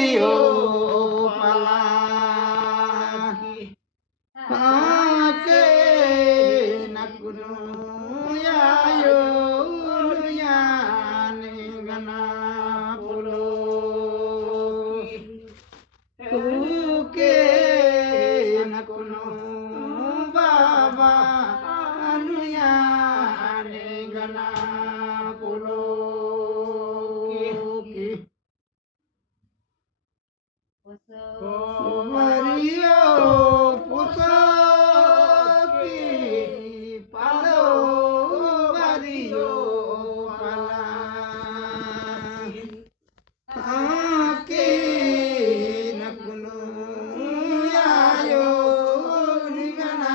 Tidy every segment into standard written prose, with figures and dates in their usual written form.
variyo palaki ake nakunu yayo yani gana pulo uke nakunu baba anu yani gana pulo Mario Pusaki Palo Mario Palaki Aki Nakunu Yayo Nigana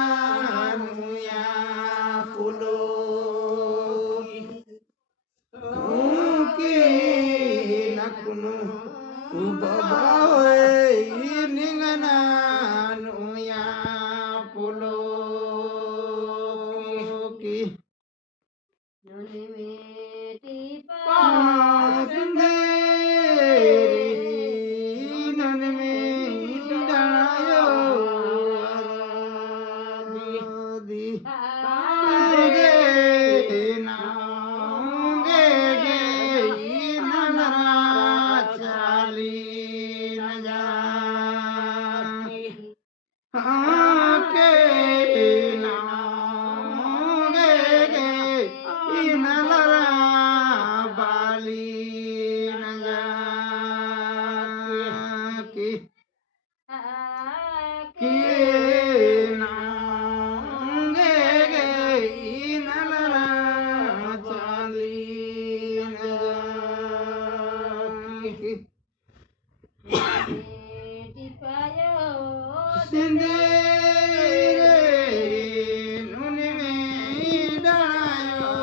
Nuya Pulo Uki Nakunu Ubabawe Ningana Nuya Pulo Ki Pasunderi Nanime Dayo Di Ge Na Ge Nanara Chali Najaki Ake Na Ge Inalara Bali Najaki Kina Ge Inalara Chali Najaki Sindiri Nunime Dayo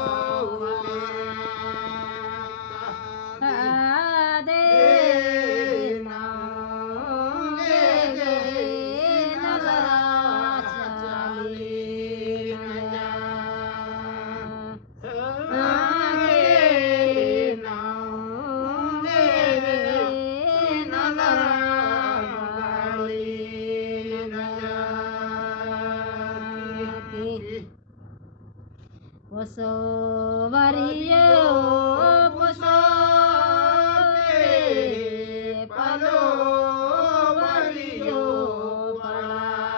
Poso variyo poso Palo variyo palaki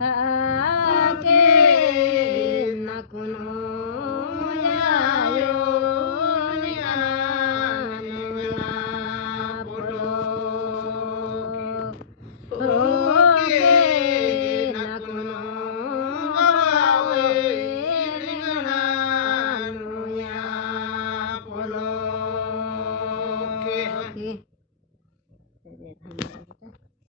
ake nakunu yayo ningana pulo oke nakunu babawe ningana nuya pulo.